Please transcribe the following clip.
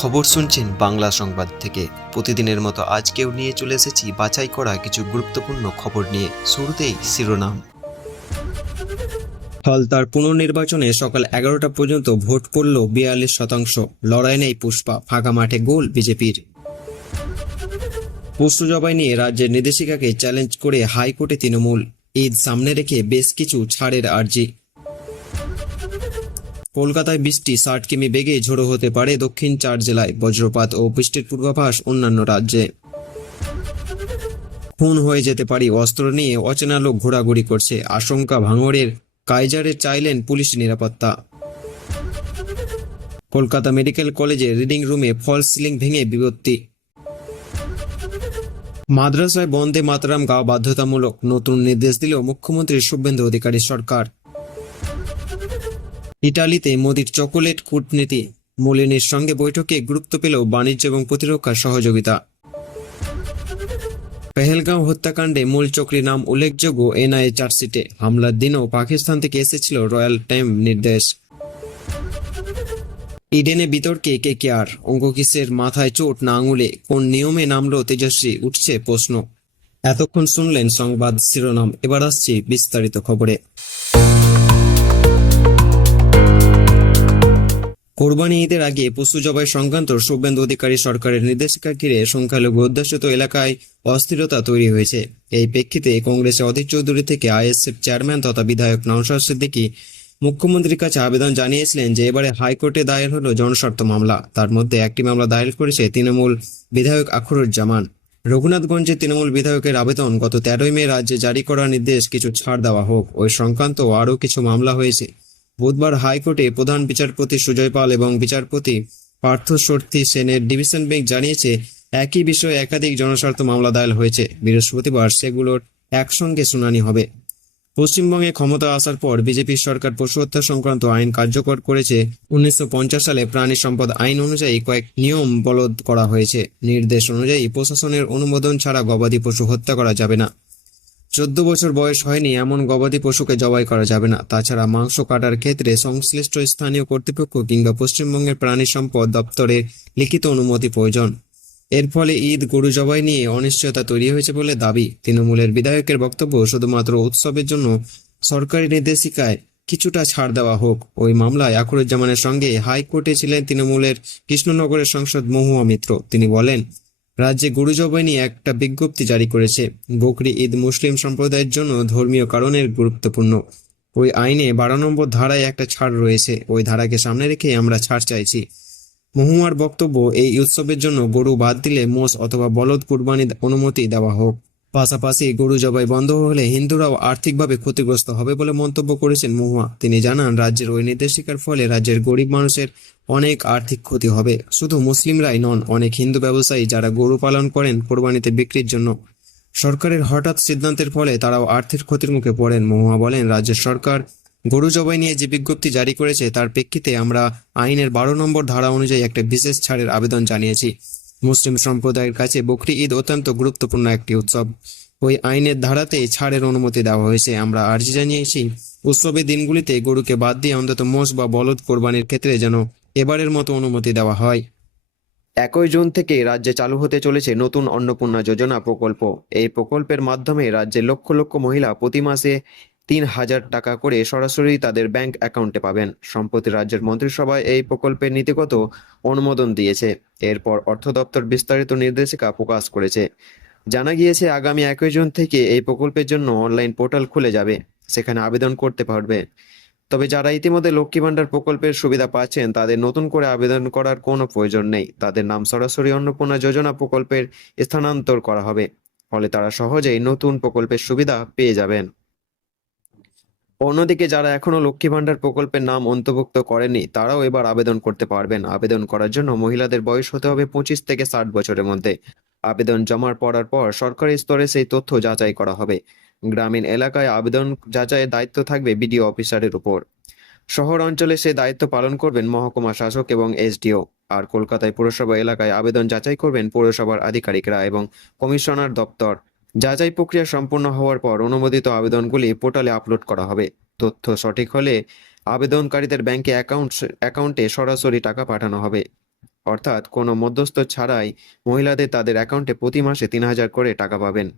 খবর শুনছেন বাংলা সংবাদ থেকে। প্রতিদিনের মতো আজকেও নিয়ে চলে এসেছি বাছাই করা কিছু গুরুত্বপূর্ণ খবর নিয়ে। শুরুতেই শিরোনাম। হালতার পুনর্নির্বাচনে সকাল 11টা পর্যন্ত ভোট পড়ল 42%। লড়াই নেই পুষ্পা, ফাঁকা মাঠে গোল বিজেপির। পশু জবাই নিয়ে রাজ্যের নির্দেশিকাকে চ্যালেঞ্জ করে হাইকোর্টে তৃণমূল। ঈদ সামনে রেখে বেশ কিছু ছাড়ের আর্জি। কলকাতায় বৃষ্টি 60 কিমি বেগে ঝোড়ো হতে পারে দক্ষিণ 4 জেলায়। বজ্রপাত ও বৃষ্টির পূর্বাভাস অন্যান্য রাজ্যে। খুন হয়ে যেতে পারি অস্ত্র নিয়ে অচেনা লোক ঘোরাঘুরি করছে, আশঙ্কা ভাঙড়ের। কাইজারে চাইলেন পুলিশ নিরাপত্তা। কলকাতা মেডিকেল কলেজে রিডিং রুমে ফলস সিলিং ভেঙে বিপত্তি। মাদ্রাসায় বন্দে মাতরম গাওয়া বাধ্যতামূলক, নতুন নির্দেশ দিল মুখ্যমন্ত্রী শুভেন্দু অধিকারী সরকার। ইটালিতে মোদির চকোলেট কূটনীতি, মোলিনির সঙ্গে বৈঠকে গুরুত্ব পেল বাণিজ্য এবং প্রতিরক্ষা সহযোগিতা। পেহেলগাঁও হত্যাকাণ্ডে মূল চক্রী নাম উল্লেখযোগ্য এনআইএ চার্জশিটে। হামলার দিনও পাকিস্তান থেকে এসেছিল রয়্যাল টাইম নির্দেশ। ইডেনে বিতর্কে কেকেআর, অঙ্ককিসের মাথায় চোট না আঙুলে, কোন নিয়মে নামলো তেজস্বী, উঠছে প্রশ্ন। এতক্ষণ শুনলেন সংবাদ শিরোনাম, এবার আসছি বিস্তারিত খবরে। কোরবানি ঈদের আগে পশু জবাই সংক্রান্ত শুভেন্দু অধিকারী সরকারের নির্দেশিকা ঘিরে সংখ্যালঘু অধ্যুষিত এলাকায় অস্থিরতা তৈরি হয়েছে। এই প্রেক্ষিতে কংগ্রেসের অধীর চৌধুরী থেকে আইএসএফ চেয়ারম্যান তথা বিধায়ক নওশাদ সিদ্দিকী মুখ্যমন্ত্রীর কাছে আবেদন জানিয়েছিলেন যে এবারে হাইকোর্টে দায়ের হলো জনস্বার্থ মামলা। তার মধ্যে একটি মামলা দায়ের করেছে তৃণমূল বিধায়ক আখরুজ্জামান। রঘুনাথগঞ্জে তৃণমূল বিধায়কের আবেদন, গত 13ই মে রাজ্যে জারি করা নির্দেশ কিছু ছাড় দেওয়া হোক। ওই সংক্রান্ত আরও কিছু মামলা হয়েছে। বুধবার হাইকোর্টে প্রধান বিচারপতি সুজয় পাল এবং বিচারপতি পার্থসারথী সেনের ডিভিশন বেঞ্চ জানিয়েছে একই বিষয়ে একাধিক জনস্বার্থ মামলা দায়ের হয়েছে। বৃহস্পতিবার সেগুলোর একসঙ্গে শুনানি হবে। পশ্চিমবঙ্গে ক্ষমতা আসার পর বিজেপি সরকার পশু হত্যা সংক্রান্ত আইন কার্যকর করেছে। 1950 সালে প্রাণী সম্পদ আইন অনুযায়ী কয়েক নিয়ম বলবৎ করা হয়েছে। নির্দেশ অনুযায়ী প্রশাসনের অনুমোদন ছাড়া গবাদি পশু হত্যা করা যাবে না। 14 বছর বয়স হয়নি এমন গবাদি পশুকে জবাই করা যাবে না। তাছাড়া মাংস কাটার ক্ষেত্রে সংশ্লিষ্ট স্থানীয় কর্তৃপক্ষ কিংবা পশ্চিমবঙ্গের প্রাণী সম্পদ দপ্তরের লিখিত অনুমতি প্রয়োজন। এর ফলে ঈদ গরু জবাই নিয়ে অনিশ্চয়তা তৈরি হয়েছে বলে দাবি। তৃণমূলের বিধায়কের বক্তব্য, শুধুমাত্র উৎসবের জন্য সরকারি নির্দেশিকায় কিছুটা ছাড় দেওয়া হোক। ওই মামলায় আখরুজ্জামানের সঙ্গে হাইকোর্টে ছিলেন তৃণমূলের কৃষ্ণনগরের সাংসদ মহুয়া মিত্র। তিনি বলেন, রাজ্যে গরু জবাই নিয়ে একটা বিজ্ঞপ্তি জারি করেছে। বকরি ঈদ মুসলিম সম্প্রদায়ের জন্য ধর্মীয় কারণের গুরুত্বপূর্ণ। ওই আইনে 12 নম্বর ধারায় একটা ছাড় রয়েছে। ওই ধারাকে সামনে রেখে আমরা ছাড় চাইছি। মহুয়ার বক্তব্য, এই উৎসবের জন্য গরু বাদ দিলে মোষ অথবা বলদ কুরবানির অনুমতি দেওয়া হোক। পাশাপাশি গরু জবাই বন্ধ হলে হিন্দুরাও আর্থিকভাবে ক্ষতিগ্রস্ত হবে বলে মন্তব্য করেছেন মহুয়া। তিনি জানান, রাজ্যের ওই নির্দেশিকার ফলে রাজ্যের গরিব মানুষের অনেক আর্থিক ক্ষতি হবে। শুধু মুসলিমরাই নন, অনেক হিন্দু ব্যবসায়ী যারা গরু পালন করেন কোরবানিতে বিক্রির জন্য, সরকারের হঠাৎ সিদ্ধান্তের ফলে তারাও আর্থিক ক্ষতির মুখে পড়েন। মহুয়া বলেন, রাজ্যের সরকার গরু জবাই নিয়ে যে বিজ্ঞপ্তি জারি করেছে তার প্রেক্ষিতে আমরা আইনের 12 নম্বর ধারা অনুযায়ী একটা বিশেষ ছাড়ের আবেদন জানিয়েছি। মুসলিম সম্প্রদায়ের কাছে বকরি ঈদ অত্যন্ত গুরুত্বপূর্ণ একটি উৎসব। ওই আইনের ধারাতে ছাড়ের অনুমতি দেওয়া হয়েছে। আমরা আর্জি জানিয়েছি উৎসবের দিনগুলিতে গরুকে বাদ দিয়ে অন্তত মোষ বা বলদ কোরবানির ক্ষেত্রে যেন এবারের মতো অনুমতি দেওয়া হয়। 1 জুন থেকে রাজ্যে চালু হতে চলেছে নতুন অন্নপূর্ণা যোজনা প্রকল্প। এই প্রকল্পের মাধ্যমে রাজ্যে লক্ষ লক্ষ মহিলা প্রতি মাসে 3000 টাকা করে সরাসরি তাদের ব্যাংক অ্যাকাউন্টে পাবেন। সম্প্রতি রাজ্যের মন্ত্রিসভায় এই প্রকল্পের নীতিগত অনুমোদন দিয়েছে। এরপর অর্থ দপ্তর বিস্তারিত নির্দেশিকা প্রকাশ করেছে। জানা গিয়েছে, আগামী 1 জুন থেকে এই প্রকল্পের জন্য অনলাইন পোর্টাল খুলে যাবে, সেখানে আবেদন করতে পারবে। তবে যারা ইতিমধ্যে লক্ষ্মী ভাণ্ডার প্রকল্পের সুবিধা পাচ্ছেন তাদের নতুন করে আবেদন করার কোনো প্রয়োজন নেই। তাদের নাম সরাসরি অন্নপূর্ণা যোজনা প্রকল্পের স্থানান্তর করা হবে। ফলে তারা সহজেই নতুন প্রকল্পের সুবিধা পেয়ে যাবেন। অন্যদিকে যারা এখনো লক্ষ্মী ভাণ্ডার প্রকল্পের নাম অন্তর্ভুক্ত করেনি তারাও এবার আবেদন করতে পারবেন। আবেদন করার জন্য মহিলাদের বয়স হতে হবে 25 থেকে 60 বছরের মধ্যে। আবেদন জমা পড়ার পর সরকারি স্তরে সেই তথ্য যাচাই করা হবে। গ্রামীণ এলাকায় আবেদন যাচাইয়ের দায়িত্ব থাকবে বিডিও অফিসারের উপর। শহর অঞ্চলে সে দায়িত্ব পালন করবেন মহকুমা শাসক এবং এসডিও। আর কলকাতায় পুরসভা এলাকায় আবেদন যাচাই করবেন পৌরসভার আধিকারিকরা এবং কমিশনার দপ্তর। যাচাই প্রক্রিয়া সম্পূর্ণ হওয়ার পর অনুমোদিত আবেদনগুলি পোর্টালে আপলোড করা হবে। তথ্য সঠিক হলে আবেদনকারীদের ব্যাংকে অ্যাকাউন্টে সরাসরি টাকা পাঠানো হবে। অর্থাৎ কোনো মধ্যস্থ ছাড়াই মহিলাদের তাদের অ্যাকাউন্টে প্রতি মাসে 3,000 করে টাকা পাবেন।